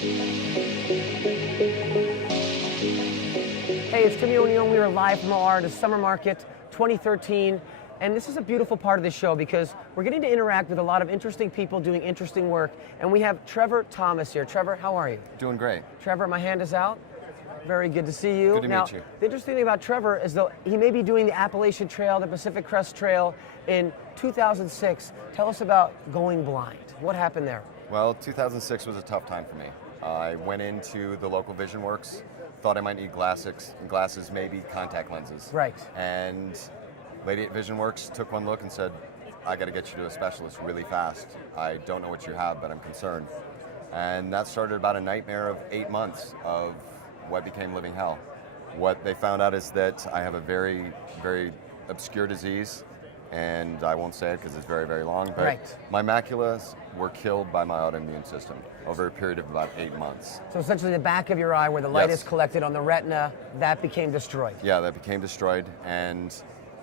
Hey, it's Timmy. We are live from our Summer Market 2013, and this is a beautiful part of the show because we're getting to interact with a lot of interesting people doing interesting work, and we have Trevor Thomas here. Trevor, how are you? Doing great. Trevor, my hand is out. Very good to see you. Good to meet you. The interesting thing about Trevor is though he may be doing the Appalachian Trail, the Pacific Crest Trail in 2006. Tell us about going blind. What happened there? Well, 2006 was a tough time for me. I went into the local Vision Works, thought I might need glasses, maybe contact lenses. Right. And lady at Vision Works took one look and said, I got to get you to a specialist really fast. I don't know what you have, but I'm concerned. And that started about a nightmare of 8 months of what became living hell. What they found out is that I have a very, very obscure disease, and I won't say it because it's very, very long, but right. My maculas were killed by my autoimmune system over a period of about 8 months. So essentially the back of your eye where the light Yes. is collected on the retina, that became destroyed. Yeah, that became destroyed, and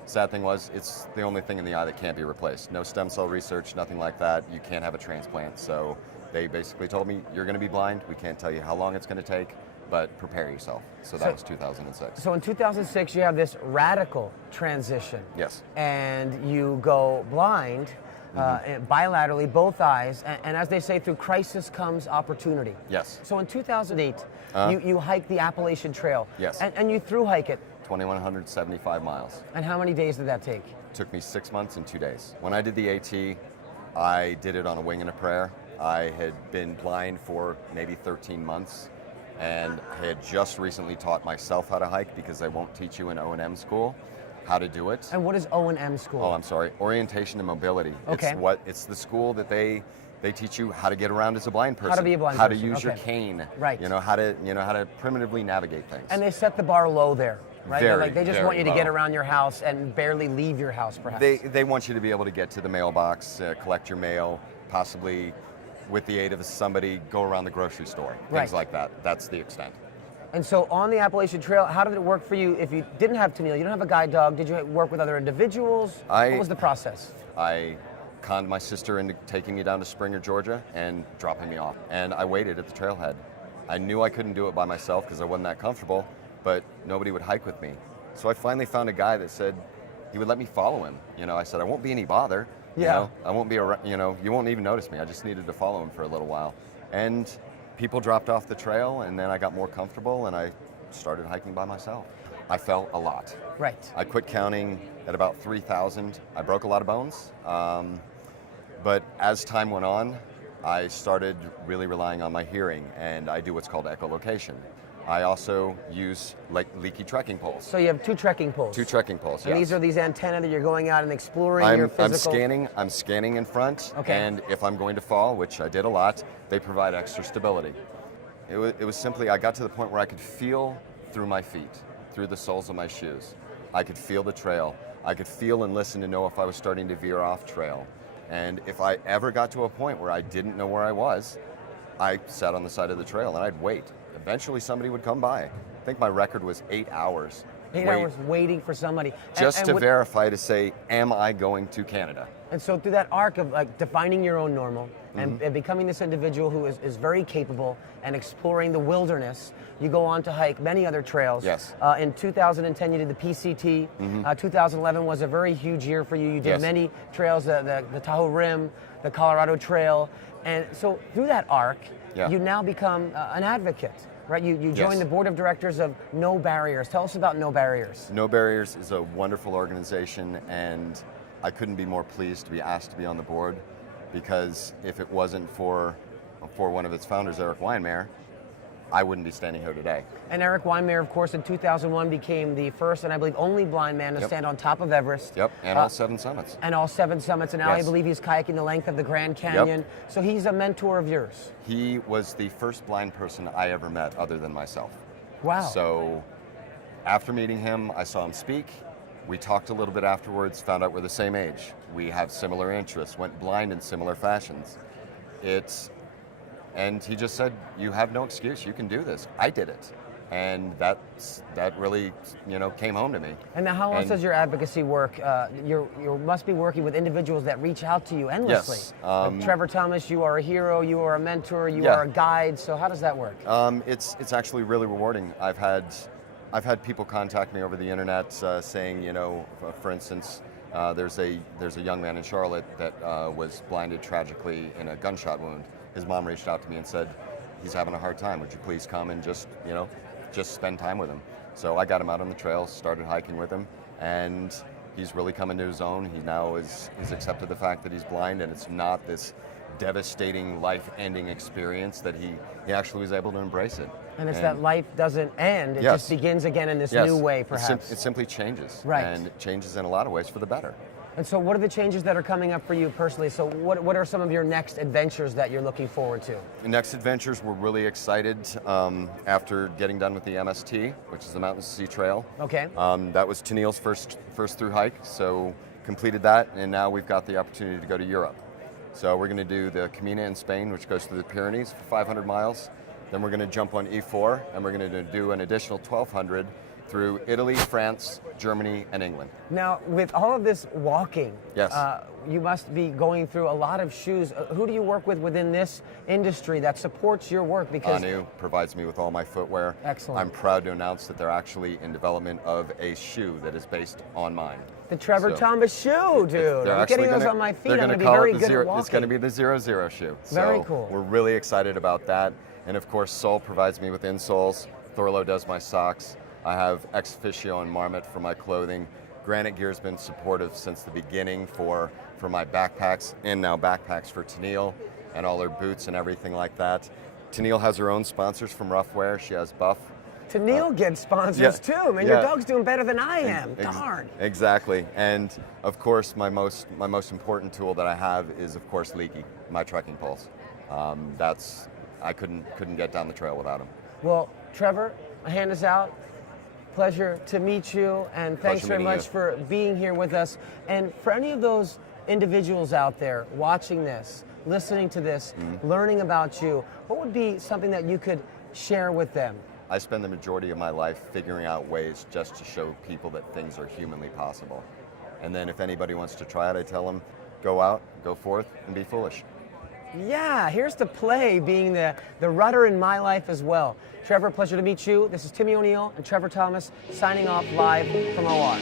sad thing was, it's the only thing in the eye that can't be replaced. No stem cell research, nothing like that. You can't have a transplant. So they basically told me, you're going to be blind. We can't tell you how long it's going to take, but prepare yourself. So that was 2006. So in 2006, you have this radical transition. Yes. And you go blind, bilaterally, both eyes, and as they say, through crisis comes opportunity. Yes. So in 2008, you hiked the Appalachian Trail. Yes. And you through hike it. 2,175 miles. And how many days did that take? Took me 6 months and 2 days. When I did the AT, I did it on a wing and a prayer. I had been blind for maybe 13 months and had just recently taught myself how to hike because they won't teach you in O&M school how to do it. And what is O&M school? Oh, I'm sorry. Orientation and mobility. Okay. It's the school that they teach you how to get around as a blind person. How to be a blind how person. to use your Okay. cane. Right. How to primitively navigate things. And they set the bar low there, right? Very, they just very want you to low. get around your house and barely leave your house, perhaps. They want you to be able to get to the mailbox, collect your mail, possibly with the aid of somebody, go around the grocery store, things Right. like that. That's the extent. And so on the Appalachian Trail, how did it work for you if you didn't have Timmy? You don't have a guide dog. Did you work with other individuals? What was the process? I conned my sister into taking me down to Springer, Georgia, and dropping me off. And I waited at the trailhead. I knew I couldn't do it by myself because I wasn't that comfortable, but nobody would hike with me. So I finally found a guy that said he would let me follow him. I said, I won't be any bother. Yeah. I won't be around, you won't even notice me. I just needed to follow him for a little while. And people dropped off the trail, and then I got more comfortable, and I started hiking by myself. I fell a lot. Right. I quit counting at about 3,000. I broke a lot of bones. But as time went on, I started really relying on my hearing, and I do what's called echolocation. I also use leaky trekking poles. So you have two trekking poles. Two trekking poles, And yes. these are these antennae that you're going out and exploring your physical... I'm scanning in front, Okay. and if I'm going to fall, which I did a lot, they provide extra stability. It was simply, I got to the point where I could feel through my feet, through the soles of my shoes. I could feel the trail. I could feel and listen to know if I was starting to veer off trail. And if I ever got to a point where I didn't know where I was, I sat on the side of the trail and I'd wait. Eventually somebody would come by. I think my record was 8 hours. 8 hours waiting for somebody. Just to verify, to say, am I going to Canada? And so through that arc of defining your own normal and becoming this individual who is very capable and exploring the wilderness, you go on to hike many other trails. Yes. In 2010, you did the PCT. 2011 was a very huge year for you. You did Yes. many trails, the Tahoe Rim, the Colorado Trail. And so through that arc, you now become an advocate. Right, you joined Yes. the board of directors of No Barriers. Tell us about No Barriers. No Barriers is a wonderful organization, and I couldn't be more pleased to be asked to be on the board, because if it wasn't for one of its founders, Eric Weinmeier, I wouldn't be standing here today. And Eric Weinmeier, of course, in 2001 became the first and I believe only blind man to stand on top of Everest. Yep, and all 7 summits. And all 7 summits, and now I Yes. believe he's kayaking the length of the Grand Canyon. So he's a mentor of yours. He was the first blind person I ever met other than myself. Wow. So after meeting him, I saw him speak. We talked a little bit afterwards, found out we're the same age. We have similar interests, went blind in similar fashions. And he just said, you have no excuse, you can do this. I did it. And that really, came home to me. And now, how else does your advocacy work? You must be working with individuals that reach out to you endlessly. Yes. Like Trevor Thomas, you are a hero, you are a mentor, you Yeah. are a guide. So how does that work? It's actually really rewarding. I've had people contact me over the internet saying, for instance, there's a young man in Charlotte that was blinded tragically in a gunshot wound. His mom reached out to me and said, he's having a hard time. Would you please come and just spend time with him? So I got him out on the trail, started hiking with him, and he's really come into his own. He now is accepted the fact that he's blind, and it's not this devastating, life-ending experience, that he actually was able to embrace it. And it's that life doesn't end, it Yes. just begins again in this Yes. new way, perhaps. It simply changes. Right. And it changes in a lot of ways for the better. And so what are the changes that are coming up for you personally? So what are some of your next adventures that you're looking forward to? The next adventures, we're really excited after getting done with the MST, which is the Mountain to Sea Trail. Okay. That was Tennille's first through hike, so completed that, and now we've got the opportunity to go to Europe. So we're going to do the Camina in Spain, which goes through the Pyrenees for 500 miles. Then we're going to jump on E4, and we're going to do an additional 1,200 through Italy, France, Germany, and England. Now, with all of this walking, Yes. You must be going through a lot of shoes. Who do you work with within this industry that supports your work? Because Anu provides me with all my footwear. Excellent. I'm proud to announce that they're actually in development of a shoe that is based on mine. the Trevor So, Thomas shoe, dude. I'm getting those on my feet. I'm going to be very good at walking. It's going to be the 0-0 shoe. Very So cool. We're really excited about that. And of course, Sol provides me with insoles. Thorlo does my socks. I have Ex Officio and Marmot for my clothing. Granite Gear's been supportive since the beginning for my backpacks, and now backpacks for Tennille and all her boots and everything like that. Tennille has her own sponsors from Roughwear. She has Buff. Tennille gets sponsors too, man. Your yeah. dog's doing better than I am. Darn. Exactly. And of course, my most important tool that I have is, of course, Leaky, my trekking poles. I couldn't get down the trail without him. Well, Trevor, my hand is out. Pleasure to meet you, and thanks Pleasure very meeting much you. for being here with us. And for any of those individuals out there watching this, listening to this, learning about you, what would be something that you could share with them? I spend the majority of my life figuring out ways just to show people that things are humanly possible. And then if anybody wants to try it, I tell them, go out, go forth, and be foolish. Yeah, here's the play being the rudder in my life as well. Trevor, pleasure to meet you. This is Timmy O'Neill and Trevor Thomas signing off live from OR.